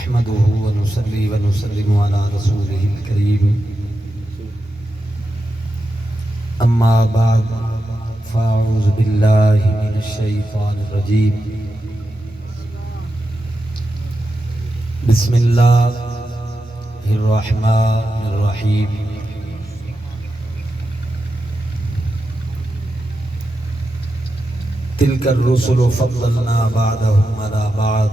نحمده ونصلي ونسلم على رسوله الكريم أما بعد فأعوذ بالله من الشيطان الرجيم بسم الله الرحمن الرحيم تلك الرسل فضلنا بعضهم على بعض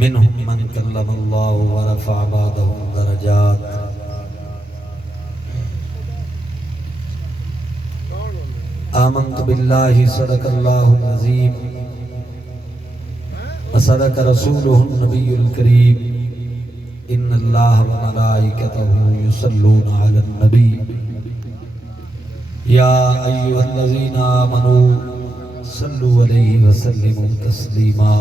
منهم من كلم الله ورفع بعضهم درجات آمنت بالله صدق الله العظيم وصدق رسوله النبي الكريم إن الله وملائكته يصلون على النبي يا أيها الذين آمنوا صلوا عليه وسلموا تسليما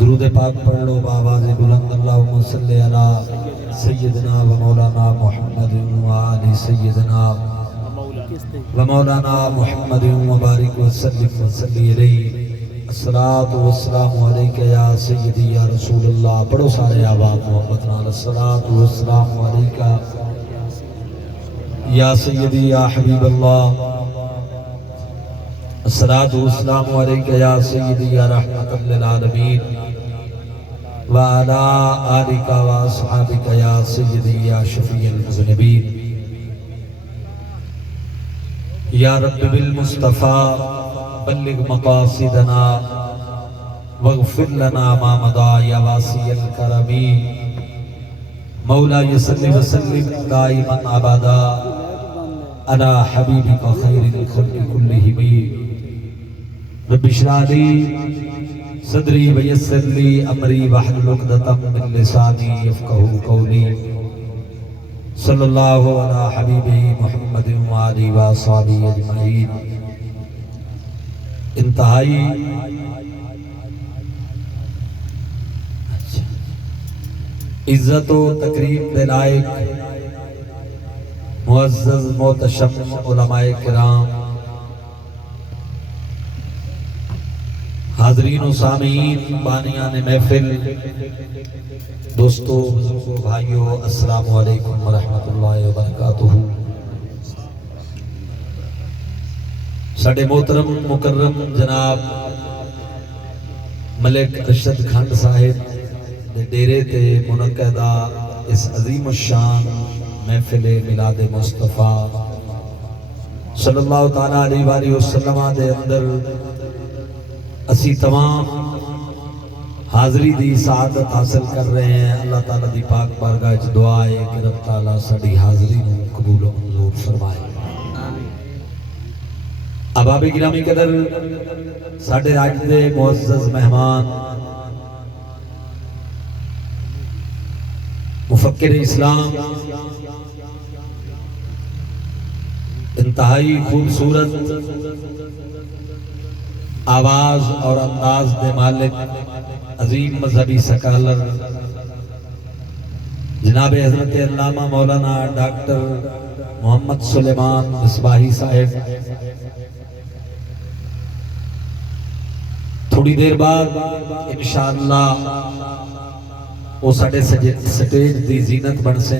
درود پاک پڑھ لو بآواز بلند اللہم صلی علی سیدنا و مولانا محمد و آل سیدنا و مولانا محمد و بارک و سلم و صلی علیہ الصلاة والسلام علیکہ یا سیدی یا رسول اللہ. پڑھو سارے آباد محمد نال الصلاة والسلام علیکہ یا سیدی یا حبیب اللہ الصلاة والسلام علیکہ یا سیدی یا رحمت للعالمین وعلى آلك وأصحابك يا سيدي يا شفيع المذنبين يا رب بالمصطفى بلغ مقاصدنا واغفر لنا ما مضى يا واسع الكرم مولاي صل وسلم دائما أبدا على حبيبك خير الخلق كلهم رب اشرح لي صدری ویسر لی امری واحلل عقدۃ من لسانی یفقہوا قولی صلی اللہ علی حبیبہ محمد وآلہ وصحبہ اجمعین. انتہائی عزت و تکریم دے لائق معزز محتشم علماء کرام، حاضرین و سامعین، بانیان محفل، دوستو، بزرگو، بھائیو، السلام علیکم ورحمت اللہ وبرکاتہ. ساڈے محترم مکرم جناب ملک ارشد کھنڈ صاحب دے ڈیرے تے منعقدہ اس عظیم الشان محفل میلاد مصطفیٰ صلی اللہ تعالیٰ علیہ وآلہ وسلم دے اندر اسی تمام حاضری دی سعادت حاصل کر رہے ہیں. اللہ تعالیٰ دی پاک بارگاہ وچ دعا ہے کہ رب تعالیٰ ساڈی حاضری نو قبول و منظور فرمائے. احباب گرامی قدر، ساڈے اج دے معزز مہمان مفکر اسلام، انتہائی خوبصورت آواز اور انداز دے مالک، عظیم مذہبی سکالر جناب حضرت علامہ مولانا ڈاکٹر محمد سلیمان مصباحی صاحب تھوڑی دیر بعد انشاءاللہ وہ ساڈے سٹیج دی زینت بن سے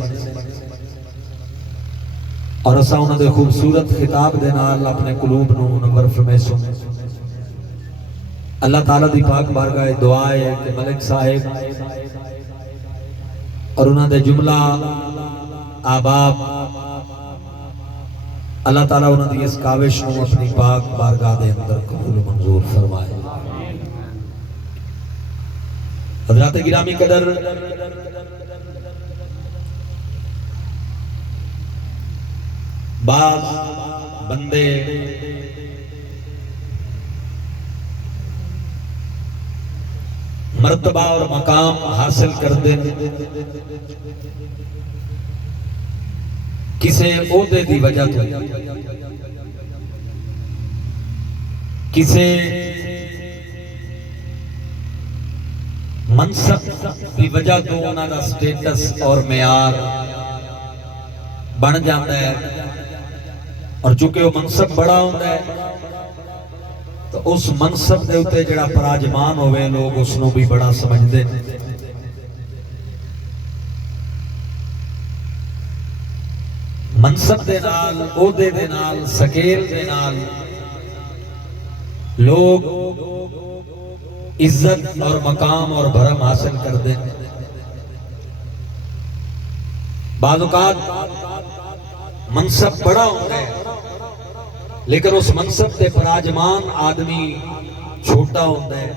اور اساں انہاں دے خوبصورت خطاب دے نال اپنے قلوب نو منور فرمیسوں. اللہ تعالیٰ دی پاک بارگاہ دعا ہے کہ ملک صاحب اور انہاں دے جملہ آباب اللہ تعالیٰ انہاں دی اس کاوش نو اپنی پاک بارگاہ دے اندر قبول منظور فرمائے. حضرات گرامی قدر، بعض بندے مرتبہ اور مقام حاصل کر دیں کسے عہدے دی وجہ تو، کسے منصب دی وجہ تو انہاں دا سٹیٹس اور معیار بن جاتا ہے، اور چونکہ وہ منصب بڑا ہوتا ہے تو اس منصب دے اتے جڑا پراجمان ہوئے لوگ اس نو بھی بڑا سمجھ دے. منصب دے نال، عہدے دے نال، سکیل دے نال لوگ عزت اور مقام اور بھرم حاصل کر دیں. بعض اوقات منصب بڑا ہوتا ہے لیکن اس منصب تے پراجمان آدمی چھوٹا ہوتا ہے.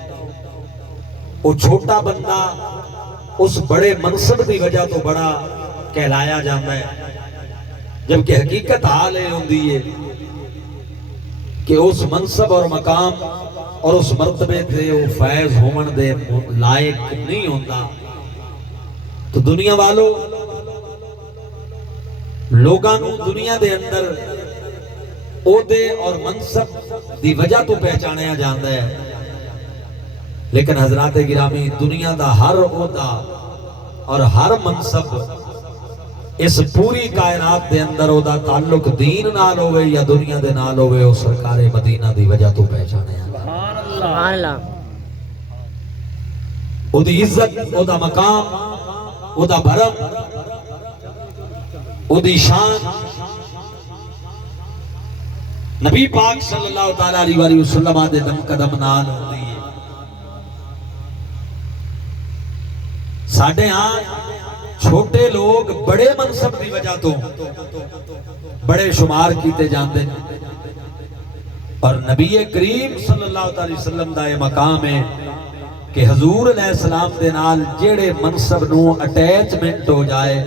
وہ چھوٹا بندہ اس بڑے منصب دی وجہ تو بڑا کہلایا جاتا ہے، جبکہ حقیقت حال ہے ہوندی ہے کہ اس منصب اور مقام اور اس مرتبے تے وہ فیض ہون دے لائق نہیں ہوتا. تو دنیا والوں لوگاں نو دنیا دے اندر عہدے اور منصب دی وجہ تو پہچانیا جاتا ہے، لیکن حضرات گرامی دنیا دا ہر عہدہ اور ہر منصب اس پوری کائنات دے اندر او دا تعلق دین نال ہوئے یا دنیا دے نال ہوئے او سرکار مدینہ دی وجہ تو پہچانے ہیں. سبحان اللہ. او دی عزت، او دا مقام، او دا بھرم، او دی شان نبی پاک صلی اللہ تعالیٰ علیہ وسلم آدھے دم قدم نال ہوتی ہے. ساڑھے ہاں چھوٹے لوگ بڑے منصب دی وجہ تو بڑے شمار کیتے جاندے ہیں، اور نبی کریم صلی اللہ علیہ وسلم دا یہ مقام ہے کہ حضور علیہ السلام دے نال جیڑے منصب نو اٹیچمنٹ ہو جائے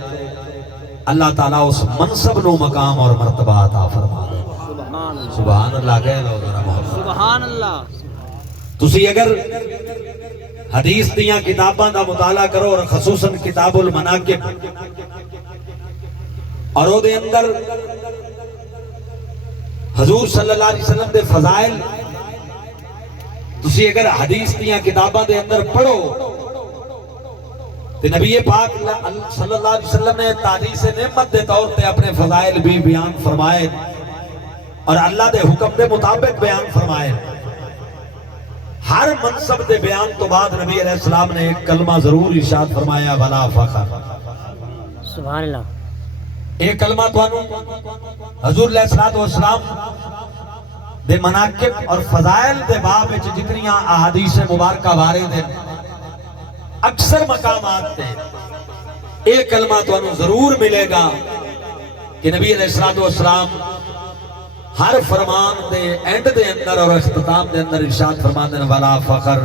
اللہ تعالیٰ اس منصب نو مقام اور مرتبہ عطا فرما دے. سبحان اللہ کہہ لو ذرا محمد. سبحان اللہ. تسی اگر حدیث دیاں کتاباں دا مطالعہ کرو اور خصوصاً کتاب المناقب اور او دے اندر حضور صلی اللہ علیہ وسلم دے فضائل تسی اگر حدیث دیاں کتاباں دے اندر پڑھو تو نبی پاک صلی اللہ علیہ وسلم نے تحدیث نعمت دے طور پہ اپنے فضائل بھی بیان فرمائے اور اللہ دے حکم دے مطابق بیان فرمائے. ہر منصب دے بیان تو بعد نبی علیہ السلام نے ایک کلمہ ضرور ارشاد فرمایا ولا فخر. سبحان اللہ. ایک کلمہ تو حضور علیہ السلام دے مناقب اور فضائل دے باب وچ جتنیاں احادیث مبارکہ وارد ہیں اکثر مقامات ہیں ایک کلمہ تو ضرور ملے گا کہ نبی علیہ السلام ہر فرمان دے اینڈ دے اندر اور اختتام دے اندر ارشاد فرما دے ولا فخر،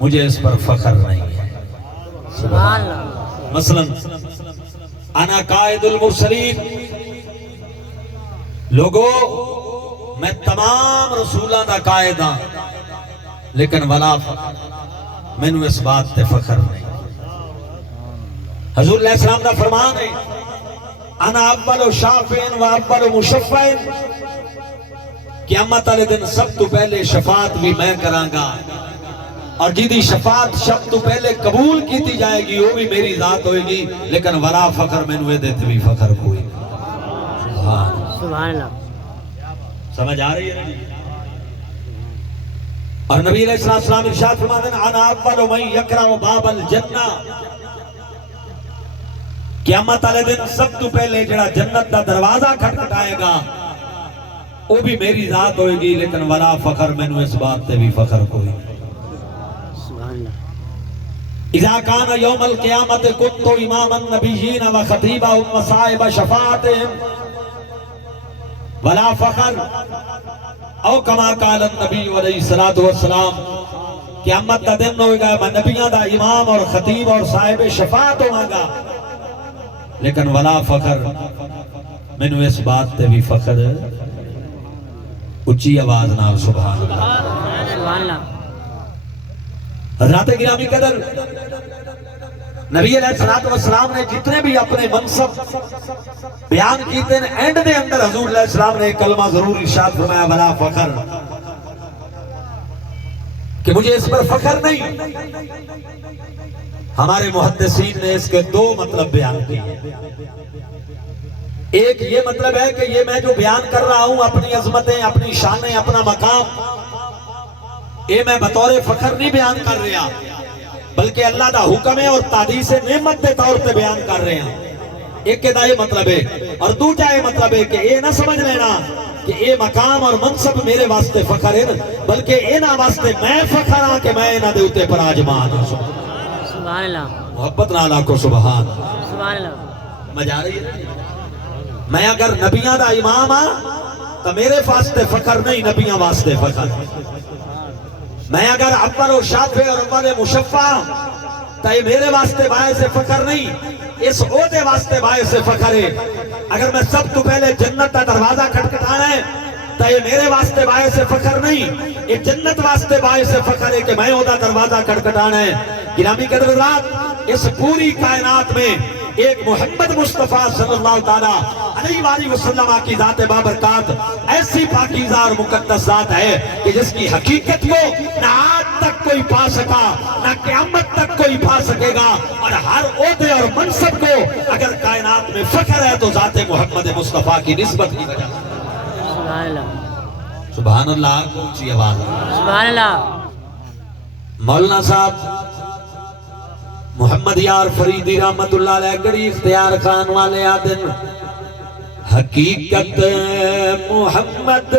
مجھے اس پر فخر نہیں ہے. سبحان اللہ. مثلا انا قائد المرسلین، لوگو میں تمام رسولاں دا قائد ہاں لیکن ولا فخر، مینوں اس بات تے فخر نہیں. حضور علیہ السلام دا فرمان ہے انا اول شافع و اول مشفع، قیامت والے دن سب تو پہلے شفاعت بھی میں کراں گا اور جیدی شفاعت سب تو پہلے قبول کیتی جائے گی وہ بھی میری ذات ہوئے گی، لیکن ولا فخر میں نوے دیتے بھی فخر کوئی. سبحان اللہ. سمجھ آ رہی ہے؟ اور نبی علیہ السلام ارشاد فرما دیں انا اول من یقرع باب الجنہ، قیامت والے دن سب تو پہلے جڑا جنت دا دروازہ کھٹکھٹائے گا وہ بھی میری ذات ہوئے گی، لیکن ولا فخر میں نو اس بات تے بھی فخر کوئی. سبحان اللہ. اذا کان یوم القیامت کنت امام النبیین و خطیبا و صاحب شفاعتهم ولا فخر او کما قال النبی علیہ السلام، قیامت کا دن ہوئے گا میں نبیوں دا امام اور خطیب اور صاحب شفاعت ہوں گا، لیکن ولا فخر میں نو اس بات تے بھی فخر. اچھی آواز نال سبحان اللہ. سبحان اللہ. حضرات گرامی قدر نبی علیہ السلام نے جتنے بھی اپنے منصب بیان کیتے ہیں اینڈ دے اندر حضور علیہ السلام نے ایک کلمہ ضرور ارشاد فرمایا ولا فخر، کہ مجھے اس پر فخر نہیں. ہمارے محدثین نے اس کے دو مطلب بیان کیے. ایک یہ مطلب ہے کہ یہ میں جو بیان کر رہا ہوں اپنی عظمتیں، اپنی شانیں، اپنا مقام اے میں بطور فخر نہیں بیان کر رہا بلکہ اللہ دا حکم ہے اور تحدیث نعمت دے طور تے بیان کر رہے ہیں. ایک دا یہ مطلب ہے اور دوجا یہ مطلب ہے کہ اے نہ سمجھ لینا کہ اے مقام اور منصب میرے واسطے فخر ہے بلکہ اے نہ واسطے میں فخر ہاں کہ میں نہ دے اتے پراجمان ہوں. سبحان اللہ محبت نہ اللہ کو سبحان. سبحان اللہ. مجا رہی ہے میں اگر نبیاں دا امام ہاں تو میرے واسطے فخر نہیں نبیاں واسطے فخر. میں اگر اول و شافع اور اول مشفع تو یہ میرے واسطے باعث فخر نہیں اس عہدے واسطے باعث فخر ہے. اگر میں سب تو پہلے جنت کا دروازہ کھٹکھٹانا ہے تو یہ میرے واسطے باعث فخر نہیں یہ جنت واسطے باعث فخر ہے کہ میں عہدہ دروازہ کھٹکھٹانا ہے. گرامی قدر حضرات اس پوری کائنات میں ایک محمد مصطفیٰ صلی اللہ تعالیٰ علیہ وآلہ وسلم کی ذات بابرکات ایسی پاکیزہ اور مقدس ذات ہے کہ جس کی حقیقت کو نہ آج تک کوئی پا سکا نہ قیامت تک کوئی پا سکے گا. اور ہر عہدے اور منصب کو اگر کائنات میں فخر ہے تو ذات محمد مصطفیٰ کی نسبت کی وجہ. سبحان اللہ. سبحان اللہ کو اونچی آواز. سبحان اللہ. مولانا صاحب محمد یار فریدی رحمت اللہ علیہ گڑی اختیار خان والے آدن حقیقت محمد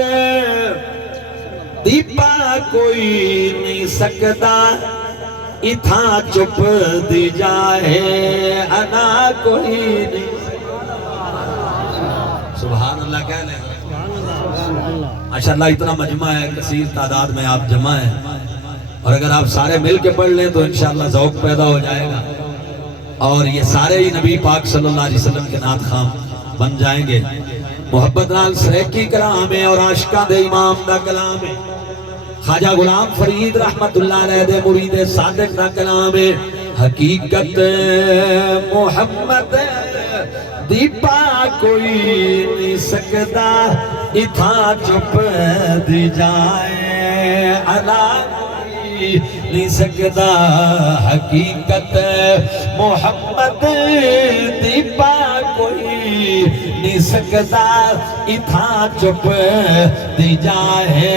دیپا کوئی نہیں سکتا اتھا چپ دی جائے انا کوئی نہیں. سبحان اللہ کہہ لیں. ماشاءاللہ اتنا مجمع ہے کثیر تعداد میں آپ جمع ہیں اور اگر آپ سارے مل کے پڑھ لیں تو انشاءاللہ ذوق پیدا ہو جائے گا اور یہ سارے ہی نبی پاک صلی اللہ علیہ وسلم کے نعت خام بن جائیں گے. محبت نال سریکی کلام ہے اور عاشقاں دے امام دا کلام ہے. خواجہ غلام فرید رحمت اللہ علیہ دے مرید صادق دا کلام ہے. حقیقت محمد دیپا کوئی نہیں سکتا اتھا چپ دی جائے اللہ نہیں سکتا. حقیقت محمد دیپا کوئی نہیں سکتا اتھا چپ دی جائے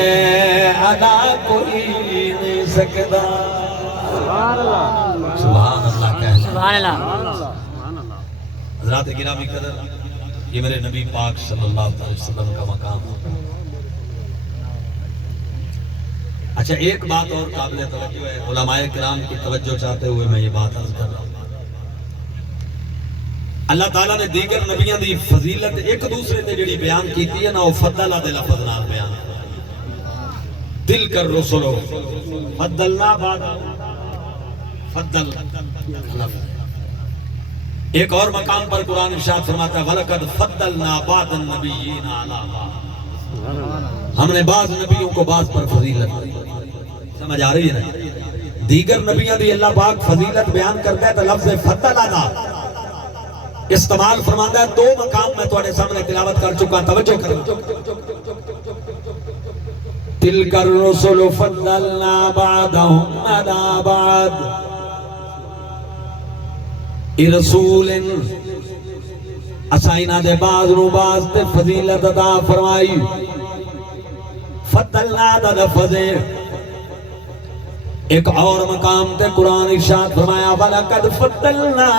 ادا کوئی نہیں سکتا. سبحان اللہ کہہ لیں. سبحان اللہ. حضرات گرامی قدر یہ میرے نبی پاک صلی اللہ علیہ وسلم کا مقام ہے. اچھا ایک بات اور قابل توجہ ہے علماء کرام کی توجہ چاہتے ہوئے میں یہ بات عرض کر رہا ہوں. اللہ تعالیٰ نے دیگر نبیوں دی فضیلت ایک دوسرے تے جڑی بیان کیتی ہے نا وہ فضلہ دے لفظ نال بیان دل کر رسولو فضلنا بعد فضل. ایک اور مقام پر قرآن ارشاد فرماتا ہے وَلَقَدْ فَضَّلْنَا بَعْضَ النَّبِيِّينَ عَلَىٰ بَعْضٍ. ہم نے بعض نبیوں کو بعض پر فضیلت دی. سمجھ آ رہی ہے نا. دیگر نبیوں دی اللہ پاک فضیلت بیان کرتا ہے تو لفظ فضل دا استعمال فرماتا ہے. دو مقام میں تمہارے سامنے تلاوت کر چکا توجہ کرو. تِلْكَ الرُّسُلُ فَضَّلْنَا بَعْضَهُمْ عَلَىٰ بَعْضٍ. رسول اسائنہ دے بعض نو بعض تے فضیلت عطا فرمائی. فضلنا دا لفظ ہے. ایک اور مقام تے قرآن ارشاد فرمایا وَلَقَدْ فَضَّلْنَا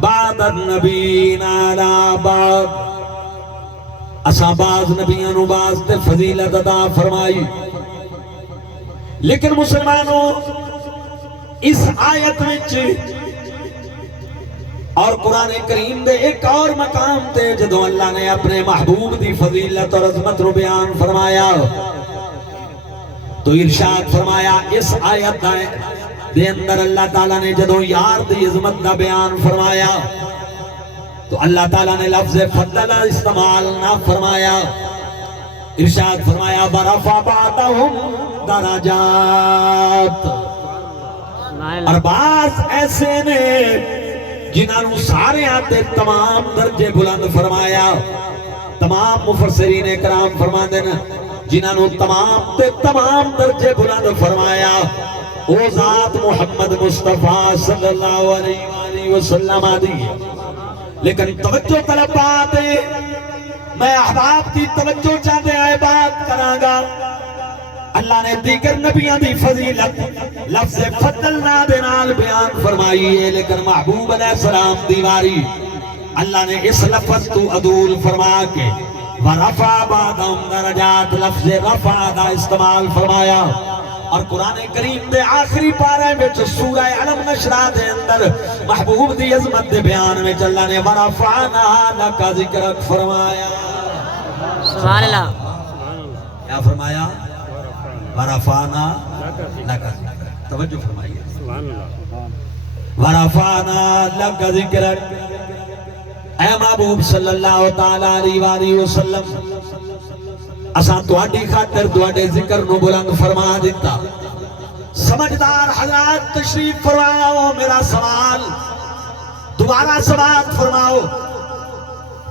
بَعْضَ النَّبِيِّينَ عَلَىٰ بَعْضٍ. اساں بعض نبیوں نو بعض تے فضیلت عطا فرمائی. لیکن مسلمانوں اس آیت وچ اور قرآن کریم دے ایک اور مقام تے جدو اللہ نے اپنے محبوب دی فضیلت اور عظمت رو بیان فرمایا تو ارشاد فرمایا اس آیت دے اندر اللہ تعالیٰ نے جدو یار دی عظمت دا بیان فرمایا تو اللہ تعالیٰ نے لفظ فضل استعمال نہ فرمایا. ارشاد فرمایا وَرَفَعَ بَعْضَهُمْ دَرَجَاتٍ. اور بعض ایسے نے جنہوں سارے آتے تمام درجے بلند فرمایا. تمام مفسرین کرام فرما دینا جنہوں تمام درجے بلند فرمایا وہ ذات محمد مصطفیٰ صلی اللہ علیہ وسلم آدھی. لیکن توجہ طلب بات ہے میں احباب کی توجہ چاہتے آئے بات کرانگا. اللہ نے دیگر نبیان دی فضیلت لفظ فضلنا دے نال بیان فرمائی ہے، لیکن محبوب علیہ السلام دیواری اللہ نے اس لفظ تو عدول فرما کے ورفع بعضهم درجات لفظ رفع دا استعمال فرمایا، اور قرآن کریم دے آخری پارے میں سورہ علم نشرہ دے اندر محبوب دی عظمت دے بیان میں اللہ نے ورفعنا لکا ذکرک فرمایا۔ سبحان اللہ، کیا فرمایا؟ ورفعنا لکا ذکرک، توجہ فرمائیے، ورفعنا لکا ذکرک۔ اے محبوب صلی اللہ تعالیٰ علیہ وسلم، اساں تواڈی خاطر تواڈے ذکر نو بلند فرما دیتا۔ سمجھدار حضرات تشریف فرماؤ، میرا سوال دوبارہ سماعت فرماؤ۔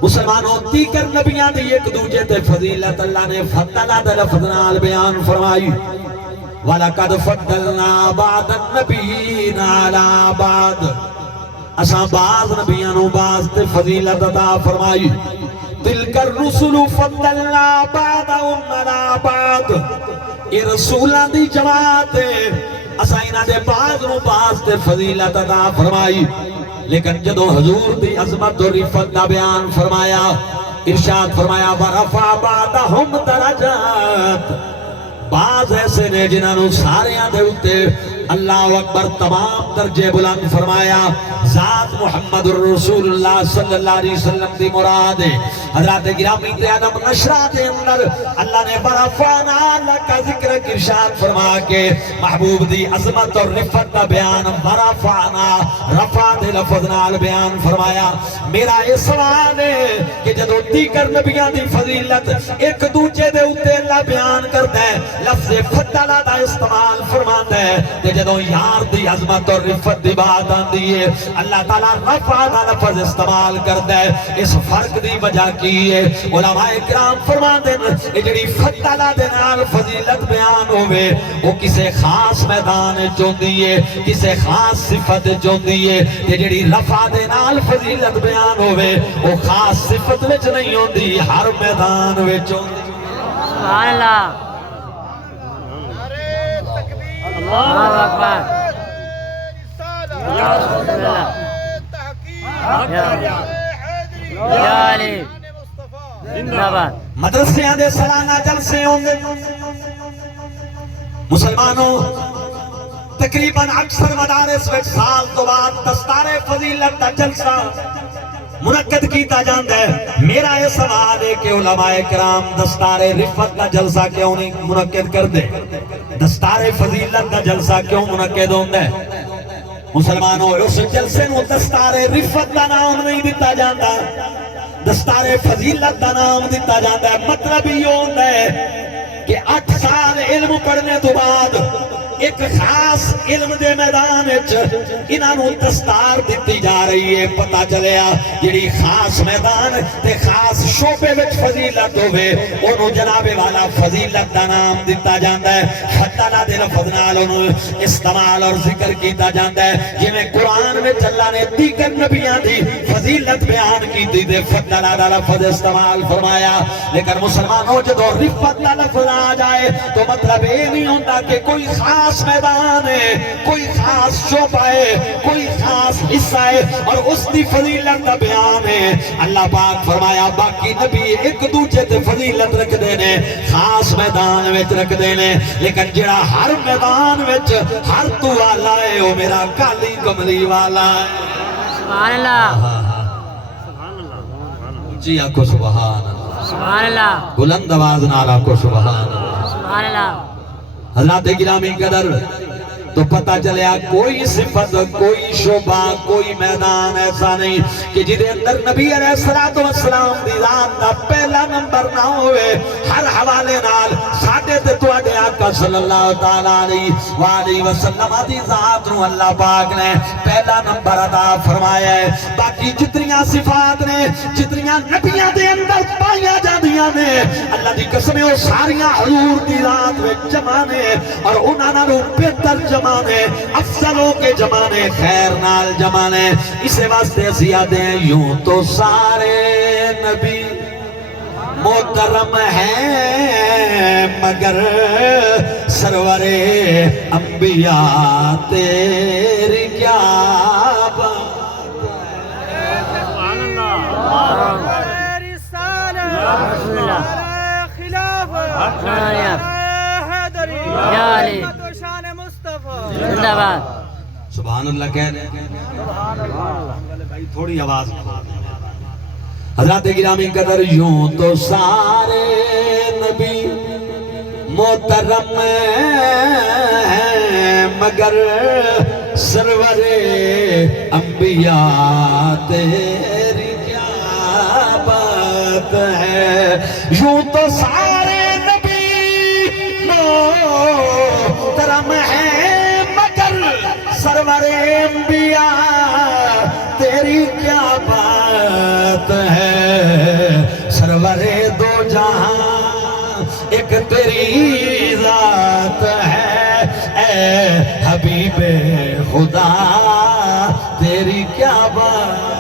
مسلمانوں دیگر نبیاں دی ایک دوجے تے فضیلت اللہ نے فضلہ دے لفظ نال بیان فرمائی، وَلَقَدْ فَضَّلْنَا بَعْضَ النَّبِيِّينَ عَلَىٰ بَعْضٍ، اساں بعض نبیانوں بعض تے فضیلت عطا فرمائی۔ تِلْكَ الرُّسُلُ فَضَّلْنَا بَعْضَهُمْ عَلَىٰ بَعْضٍ، یہ رسولاں دی جماعت ہے، اساں انہاں دے بعض نوں بعض تے فضیلت عطا فرمائی۔ لیکن جدو حضور دی عظمت اور رفعت دا بیان فرمایا، ارشاد فرمایا وَرَفَعَ بَعْضَهُمْ دَرَجَاتٍ، بعض ایسے نے جنہاں نوں ساریاں دے اُتے اللہ اکبر تمام درجے بلند فرمایا۔ ذات محمد الرسول اللہ صلی اللہ علیہ وسلم دی مراد ہے۔ حضرات گرامی دے علم نشرہ دے اندر اللہ نے ورفعنا لکا ذکرک ارشاد فرما کے محبوب دی عظمت اور رفعت دا بیان ورفعنا رفع دے لفظ نال بیان فرمایا۔ میرا یہ سوال ہے کہ جدو دیگر نبیان دی فضیلت ایک دوجے دے اتے اللہ بیان کرتا ہے، لفظ فضلہ دا استعمال فرماتا ہے، جدو یار دی عظمت اور رفعت دی بات آندی ہے اللہ تعالیٰ رفع دا لفظ استعمال کرتا ہے۔ اس فرق دی وجہ کی ہے، علماء کرام فرماتے ہیں کہ جڑی فضلہ دے نال فضیلت بیان ہوئے وہ کسے خاص میدان چوندی ہے، کسے خاص صفت چوندی ہے، کہ جڑی رفع دے نال فضیلت بیان ہوئے وہ خاص صفت وچ نہیں ہوندی، ہر میدان وچ ہوندی۔ سبحان اللہ، اللہ اکبر، یا رسول اللہ، یا علی، زندہ باد۔ مدرسیاں دے سالانہ جلسے ہوں گے، مسلمانوں تقریباً اکثر مدارس وچ سال تو بعد دستار فضیلت دا جلسہ منعقد کیتا جاندا ہے۔ میرا یہ سوال ہے کہ علماء کرام دستار رفعت کا جلسہ کیوں نہیں منعقد کر دے؟ دستار فضیلت کا جلسہ کیوں منعقد ہوتا ہے؟ مسلمانوں اس جلسے نو دستار رفعت کا نام نہیں دیتا جاتا، دستار فضیلت کا نام دیتا جاتا ہے۔ مطلب یہ ہوتا ہے کہ 8 سال علم پڑھنے تو بعد ایک خاص علم دے میدان انہوں دستار دیتی جا رہی ہے۔ پتہ چلیا جڑی خاص میدان تے خاص شعبے وچ فضیلت ہوئے انہوں جناب والا فضیلت دا نام دیتا جاندہ ہے، فضلہ دے لفظ نال انہوں استعمال اور ذکر کیتا جاندہ ہے۔ جی میں قرآن میں اللہ نے دیگر نبیان دی فضیلت بیان کی دی دے فضلہ دا لفظ استعمال فرمایا۔ لیکن مسلمانوں جدو رفعت دا لفظ آ جائے تو مطلب یہ نہیں ہوتا کہ کوئی خاص میدان ہے، کوئی خاص شعبہ ہے، کوئی خاص حصہ ہے اور اس دی فضیلت کا بیان ہے۔ اللہ پاک فرمایا باقی نبی ایک دوجے تے فضیلت رکھ دینے، خاص میدان وچ رکھ دینے، لیکن جڑا ہر میدان وچ ہر تو والا ہے وہ میرا کالی کملی والا ہے۔ سبحان اللہ، جی آنکھو سبحان اللہ، سبحان اللہ، بلند آواز نال آنکھو سبحان اللہ، سبحان اللہ۔ حضرات گرامی قدر تو پتہ چلیا کوئی صفت، کوئی شعبہ، کوئی میدان ایسا نہیں کہ جدے اندر نبی علیہ السلام دی ذات دا پہلا نمبر نہ ہوئے۔ ہر حوالے نال ساڈے تے تواڈے آقا صلی اللہ تعالیٰ علیہ وسلم دی ذات نو اللہ پاک نے پہلا نمبر عطا فرمایا ہے۔ باقی جتنیاں صفات نے جتنیاں نبیاں دے اندر پائیاں جاندیاں نے اللہ دی قسم وہ ساریاں حضور دی ذات وچ جمع نے اور انہاں نالوں بہتر جمع نے، افضلوں کے جمانے خیر نال جمانے۔ اسے واسطے زیادہ ہیں یوں تو سارے نبی محترم ہیں مگر سرورے انبیاء تیری کیا بات سبحان اللہ رسول اللہ یا علی زندہ باد سبحان اللہ کہہ رہے ہیں بھائی تھوڑی آواز حضرات گرامی قدر یوں تو سارے نبی محترم ہیں مگر سرور انبیاء تیری کیا بات ہے یوں تو سارے نبی محترم ہیں مگر سرور انبیاء تیری کیا بات ہے سرور دو جہاں ایک تیری ذات ہے اے حبیب خدا تیری کیا بات ہے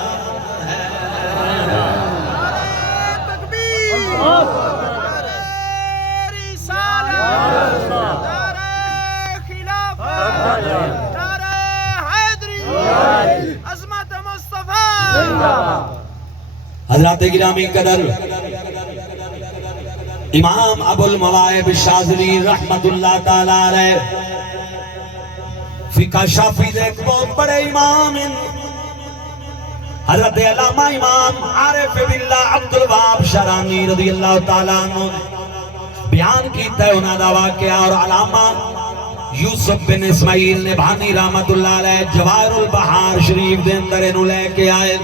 حضرات گرامی قدر امام ابو المواہب شاذلی رحمت اللہ تعالیٰ علیہ فقہ شافعی دے ایک بہت بڑے امام ہیں حضرت علامہ امام عارف باللہ عبدالوہاب شرانی رضی اللہ تعالیٰ عنہ بیان کیتا ہے انہاں دا واقعہ اور علامہ یوسف بن اسماعیل نے بھانی رحمت اللہ علیہ جواہر البحار شریف دے اندر انہوں لے کے آئے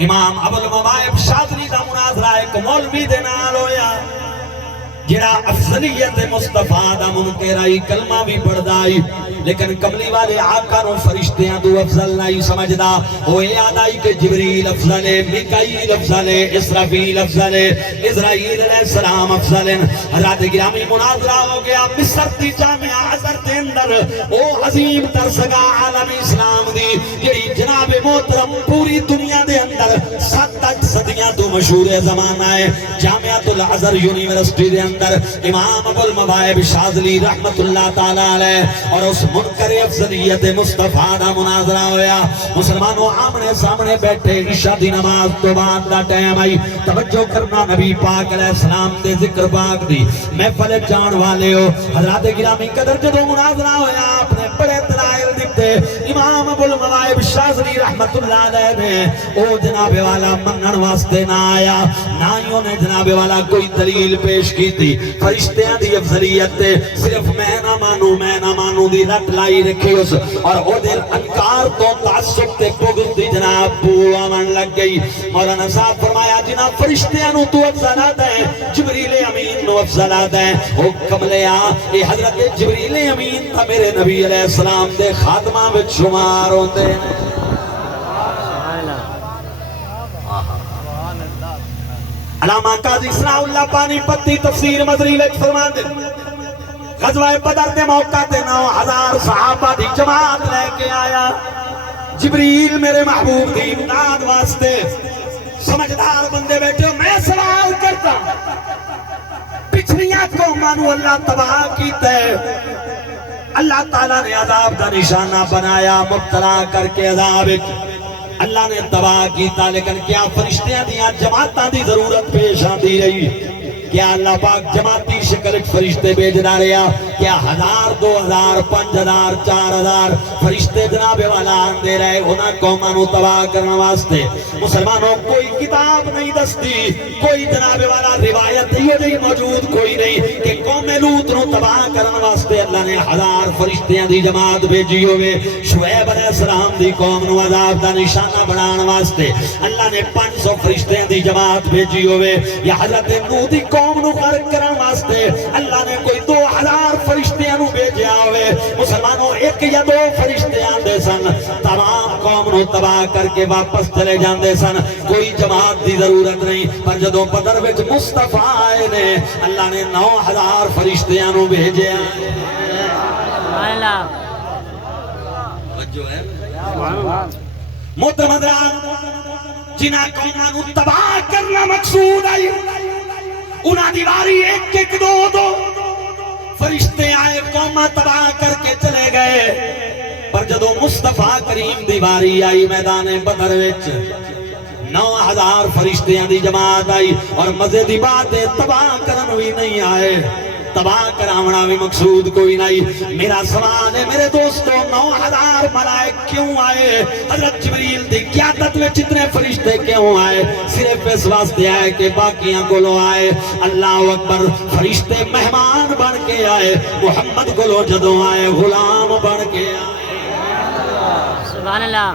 امام ابو المواہب شاذلی دا مناظرہ ایک مولوی دے نال ہویا جڑا افضلیت مصطفیٰ دا منکر آئی کلمہ بھی پڑھدائی لیکن کملی والے آقا نو فرشتیاں دو افضل نہیں سمجھدا وہ یاد آئی کہ جبریل افضل ہے میکائیل افضل ہے اسرافیل افضل ہے اسرائیل علیہ السلام افضل ہیں حضرات گرامی مناظرہ ہو گیا مصر دی جامعہ ازہر دے اندر او عظیم ترسگاہ عالم اسلام دی جڑی جناب محترم پوری دنیا دے اندر 7 صدیاں تو مشہور زمانہ ہے جامعۃ الازہر یونیورسٹی دے اندر امام ابو المواہب شاذلی رحمت اللہ تعالیٰ علیہ اور اس منکر افضلیت مصطفیٰ دا مناظرہ ہویا مسلمانوں آمنے سامنے بیٹھے عشاء دی نماز تو بعد دا ٹائم آئی توجہ کرنا نبی پاک علیہ السلام دے ذکر پاک دی محفل جان والے ہو حضرات گرامی قدر جدو مناظرہ ہویا اپنے بڑے دلائل دیتے امام ابو المواہب شاذلی رحمت اللہ علیہ نے او جناب والا منن واسطے نہ آیا نہ ہی انہیں جناب والا کوئی دلیل پیش کی تھی فرشتیاں دی افضلیت تے صرف میں نہ مانوں دی رٹ لائی رکھی اس اور او دل انکار تو تعصب تے بغض دی جناب بوا من لگ گئی مولانا صاحب فرمایا جناب فرشتیاں نو تو افضلات ہیں جبریل امین نو افضلات ہیں او کملیا اے حضرت جبریل امین تھا میرے نبی علیہ السلام دے خاتمہ وچ شمار ہوندے ہیں علامہ قاضی ثناء اللہ پانی پتی تفسیر مدری وچ فرماندے غزوہ بدر دے موقع تے 9000 صحابہ دی جماعت لے کے آیا جبریل میرے محبوب دی امداد واسطے سمجھدار بندے بیٹھے میں سوال کرتا پچھلیاں قوماں نو اللہ تباہ کیتا ہے اللہ تعالیٰ نے عذاب دا نشانہ بنایا مبتلا کر کے عذاب اللہ نے تباہ کیتا لیکن کیا فرشتیاں دیاں جماعتاں دی ضرورت پیش آندی رہی کیا اللہ پاک جماعتی شکل فرشتے بھیجدا رہیا کیا 1000 2000 5000 4000 فرشتے جناب والا آندے رہے انہاں قوماں نو تباہ کرنے واسطے مسلمانوں کوئی کتاب نہیں دستی کوئی جناب والا روایت یہ نہیں موجود کوئی نہیں کہ قوم لوط نو تباہ کرنے واسطے اللہ نے 1000 فرشتیاں دی جماعت بھیجی ہوئے شعیب علیہ السلام دی قوم نو عذاب دا نشانہ بنان واسطے اللہ نے 500 فرشتیاں دی جماعت بھیجی ہوئے یا حضرت نوح دی قوم نو غرق کرن واسطے اللہ نے کوئی 2000 فرشتیاں نو بھیجیا ہوئے مسلمانوں 1 یا 2 فرشتے آندے سن تمام قوم نو تباہ کر کے واپس چلے جاندے سن کوئی جماعت دی ضرورت نہیں پر جدوں بدر وچ مصطفیٰ آئے نے اللہ نے 9000 فرشتیاں نو بھیجیا محترم حضرات جنہاں قوماں نو تباہ کرنا مقصود آئی انہاں دی واری 1 1 2 2 فرشتے آئے قوما تباہ کر کے چلے گئے، پر جدو مصطفیٰ کریم دی واری آئی میدان بدر وچ 9000 فرشتیاں دی جماعت آئی، اور مزے دی بات ہے تباہ کرن بھی نہیں آئے، تباہ کراونا بھی مقصود کوئی نہیں۔ میرا سوال ہے میرے دوستو، 9000 ملائک کیوں آئے؟ حضرت جبریل دی قیادت میں جتنے فرشتے کیوں آئے؟ صرف اس واسطے آئے کہ باقیاں کولو آئے اللہ اکبر فرشتے مہمان بن کے آئے، محمد کولو جدوں آئے غلام بن کے آئے۔ سبحان اللہ۔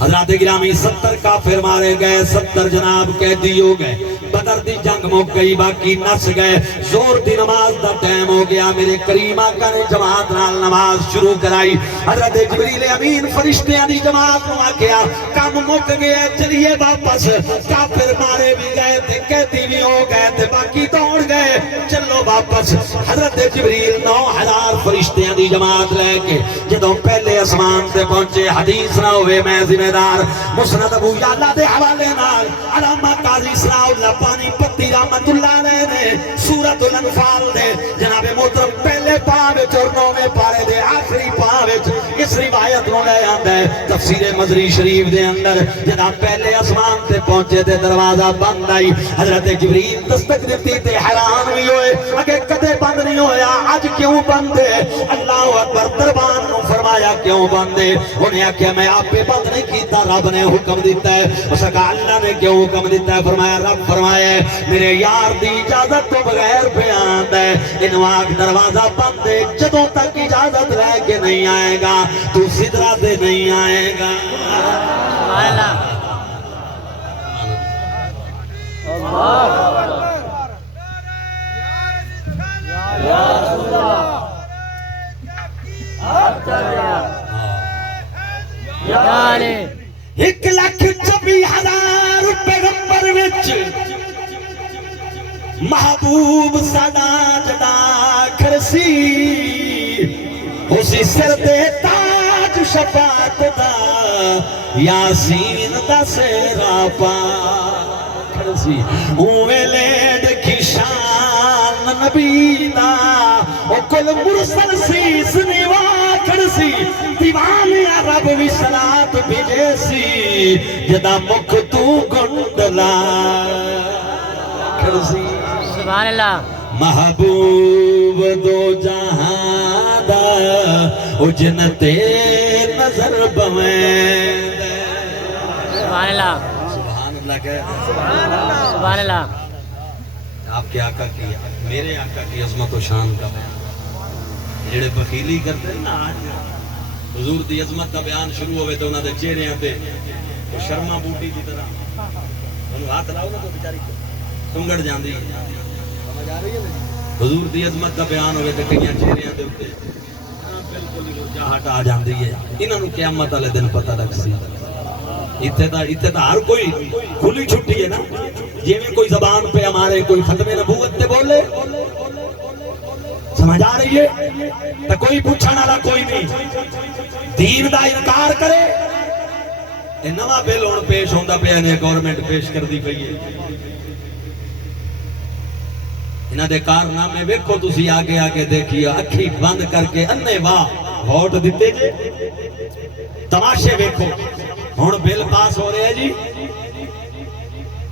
حضرات گرامی 70 کافر مارے گئے، 70 جناب قیدی ہو گئے، بدر دی جنگ مک گئی، باقی نس گئے، زور دی نماز دا ٹائم ہو گیا، میرے کریم آقا نے جماعت نال نماز شروع کرائی۔ حضرت جبریل امین فرشتیاں دی جماعت نو آکھیا کام مک گیا چلیے واپس، کافر مارے بھی گئے تے قیدی بھی ہو گئے تے باقی دوڑ گئے، چلو واپس۔ حضرت جبریل 9000 فرشتیاں دی جماعت لے کے جدوں پہلے آسمان تے پہنچے، حدیث نہ ہوئے میں ذمہ دار مسند ابو یعلا دے حوالے نال علامہ قاضی ثناء اللہ پانی پتی رحمت اللہ علیہ نے سورۃ الانفال دے جناب محترم پہلے پاہ وچ اور 9ویں پارے دے آخری پاہ وچ اس روایت نو لے آندا ہے تفسیر مزری شریف دے اندر، جناب پہلے آسمان تے پہنچے تے دروازہ بند آئی، حضرت جبریل دستک دیتی تے حیران بھی ہوئے، اگے کدے بند نہیں ہویا اج کیوں بند ہے؟ اللہ اکبر، دربان نو فرمایا کیوں بند ہے؟ انہیں آکھیا میں آپ پہ بند نہیں کیتا، رب نے حکم دیتا ہے۔ اس کہا اللہ نے کیوں حکم دیتا ہے؟ فرمایا رب فرمایا ہے میرے یار دی اجازت تو بغیر بیان ہے، انواق دروازہ بند ہے، جدوں تک اجازت لے کے نہیں آئے گا تو سدرہ دے نہیں آئے گا۔ سبحان اللہ۔ ایک لاکھ 24,000 پیغمبر وچ محبوب ساڈا جڑا کھڑسی، اسی سر دے تاج شفاعت دا یاسین دا سیرا پا کھڑسی، اوے لیڈ کی شان نبی دا او کل مرسل سی سنیوا کھڑسی، دیوان یا رب بھی صلات بھیجے سی جدا مکھ تو گنڈلا کھڑسی۔ سبحان اللہ۔ محبوب دو جہاں دا او جنتے نظر بویں دے۔ سبحان اللہ۔ سبحان اللہ کہہ سبحان اللہ۔ آپ کے آقا کی میرے آقا کی عظمت و شان کا بیان، جڑے بخیلی کرتے ہیں نا آج حضور دی عظمت کا بیان شروع ہوئے تو انہاں دے چہرے پہ وہ شرما بوٹی دی طرح انہوں ہاتھ لاؤ نا تو بیچاری سنگڑ جاندی ہے، سمجھ آ رہی ہے نا؟ حضور دی عظمت کا بیان ہوئے تو کئیاں چہرے دے اوپر بالکل مرجھاہٹ آ جاندی ہے، انہاں نوں قیامت والے دن پتہ لگ سی۔ اتنے تا ہر کوئی کھلی چھٹی ہے نا، جی میں کوئی زبان پہ ہمارے کوئی ختم نبوت تے بولے، سمجھ آ رہی ہے؟ تو کوئی پوچھنے والا کوئی نہیں، دین دا انکار کرے اے نواں بل ہن پیش ہوندا پیا نے، گورنمنٹ پیش کردی پئی ہے، انہاں دے کارنامے ویکھو تسی آگے آگے دیکھیے، اکھی بند کر کے انے واہ ووٹ دتے جے، تماشے ویکھو۔ ہن بل پاس ہو رہے ہیں جی،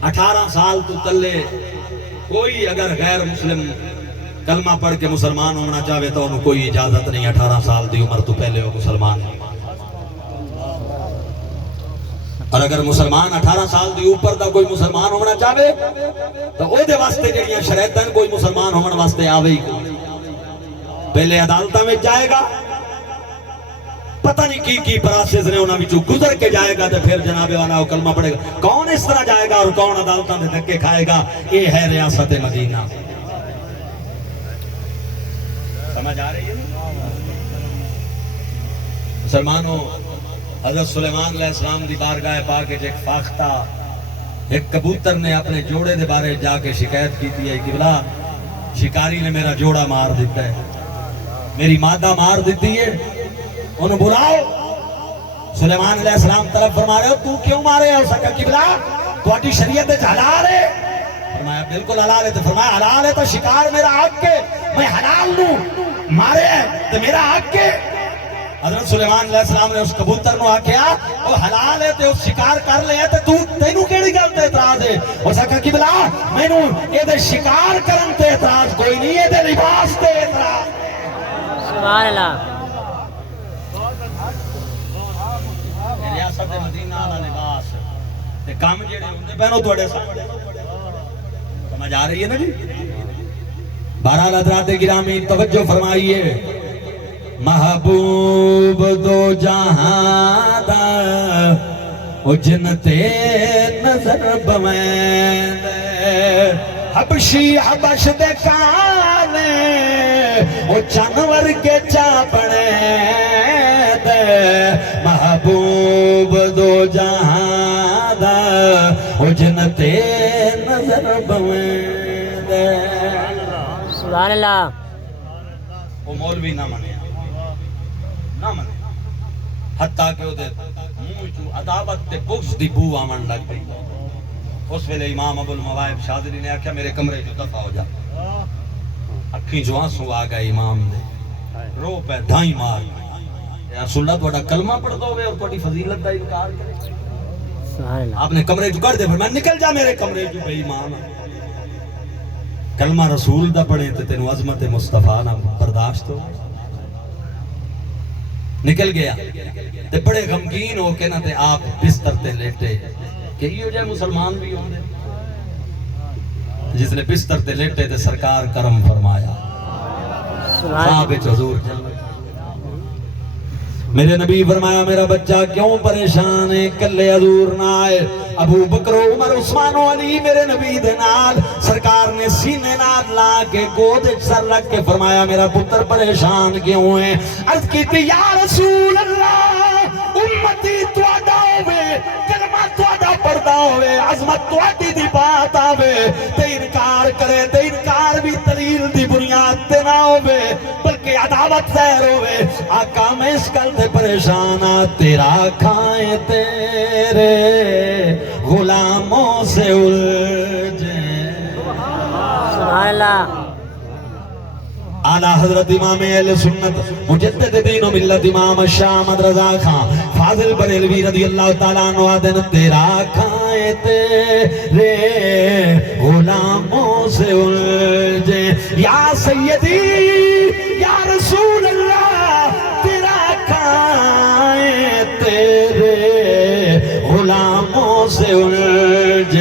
18 سال تو تلے کوئی اگر غیر مسلم کلمہ پڑھ کے مسلمان ہونا چاہے تو انہوں کوئی اجازت نہیں، 18 سال دی عمر تو پہلے ہو مسلمان، اور اگر مسلمان 18 سال دی اوپر دا کوئی مسلمان ہونا چاہے تو او دے واسطے جڑیاں شرائطاں کوئی مسلمان ہونے واسطے آوے ہی، پہلے عدالتاں میں جائے گا، پتہ نہیں کی پراسس نے انہاں وچوں گزر کے جائے گا، تو پھر جناب والا وہ کلمہ پڑھے گا، کون اس طرح جائے گا اور کون عدالتاں دے دھکے کھائے گا؟ یہ ہے ریاست مدینہ۔ سمجھ آ رہی ہے؟ مسلمانوں، حضرت سلیمان علیہ السلام دی بارگاہ پاک ایک فاختہ ایک کبوتر نے اپنے جوڑے دے بارے جا کے شکایت کی تھی کہ بلا شکاری نے میرا جوڑا مار دیتا ہے، میری مادہ مار دیتی ہے، انہوں بلاؤ۔ سلیمان علیہ السلام طرف فرما رہے ہو تو کیوں مارے ہو؟ سکا کہ بلا تو اٹھی شریعت حلال ہے، فرمایا بالکل حلال ہے، تو فرمایا حلال ہے تو شکار میرا حق کے، میں حلال نوں مارے تو میرا حق کے۔ حضرت سلیمان علیہ السلام نے اس کبوتر نو آکھیا او حلال ہے تے اس شکار کر لیا تے تو تینوں کیڑی گل تے اعتراض ہے؟ اس آکھا قبلہ مینوں اے دے شکار کرن تے اعتراض کوئی نہیں، اے دے لباس تے اعتراض۔ سبحان اللہ ریاست مدینہ والا لباس تے کام جڑے ہوندے پے نو تواڈے سامنے سمجھ آ رہی ہے نا جی؟ بہرحال حضرات گرامی توجہ فرمائیے، محبوب دو جہاں دا او جنتے نظر بوین حبشی حبش دے کانے او جانور کے چاپڑے دے، محبوب دو جہاں دا او جنتے نظر بوین دے۔ سبحان اللہ وہ مولوی نہ منیا نہ منیا، حتیٰ کہ وہ منہ چو عداوت تے بغض دی بو آمن لگ گئی۔ اس ویلے امام ابو المواہب شاذلی نے آکھیا میرے کمرے جو دفع ہو جا، اکھیں جو آنسو آ گئے امام دے، رو پہ دھائیں مار، یا رسول اللہ تواڈا کلمہ پڑھ دو گے اور تواڈی فضیلت دا انکار کرے؟ سبحان اللہ آپ نے کمرے جو کر دے، میں نکل جا میرے کمرے جو بے امام کلمہ رسول دا پڑھے تے تینوں عظمت مصطفیٰ نہ برداشت ہو۔ نکل گیا تے بڑے غمگین ہو کے نہ تے آپ بستر تے لیٹے کہ یہ جائے مسلمان بھی ہوں دے، جس نے بستر تے لیٹے تے سرکار کرم فرمایا، سبحان خواب حضور جل میرے نبی فرمایا میرا بچہ کیوں پریشان ہے، کلے حضور نہ آئے، ابو بکر عمر عثمان و علی میرے نبی دے نال، سرکار نے سینے نال لا کے گود سر رکھ کے فرمایا میرا پتر پریشان کیوں ہے؟ عرض کی یا رسول اللہ امتی تواڈا ہوے، کلمہ تواڈا پڑھدا ہوے، عظمت تواڈی دی بات آوے تے انکار کرے تے انکار بھی دلیل دی بنیاد تے نہ ہوے بلکہ عداوت ظاہر ہوے، آقا میں اس گل تے پریشان آ، تیرا کھائیں تیرے غلاموں سے الجھے۔ سبحان اللہ اعلیٰ حضرت امام اہل سنت مجدد دین و ملت امام شاہ احمد رضا خان فاضل بریلوی رضی اللہ تعالیٰ عنہ دن تیرا کھائیں تیرے غلاموں سے الجھے، یا سیدی یا رسول اللہ تیرا کھائیں تیرے غلاموں سے الجھے۔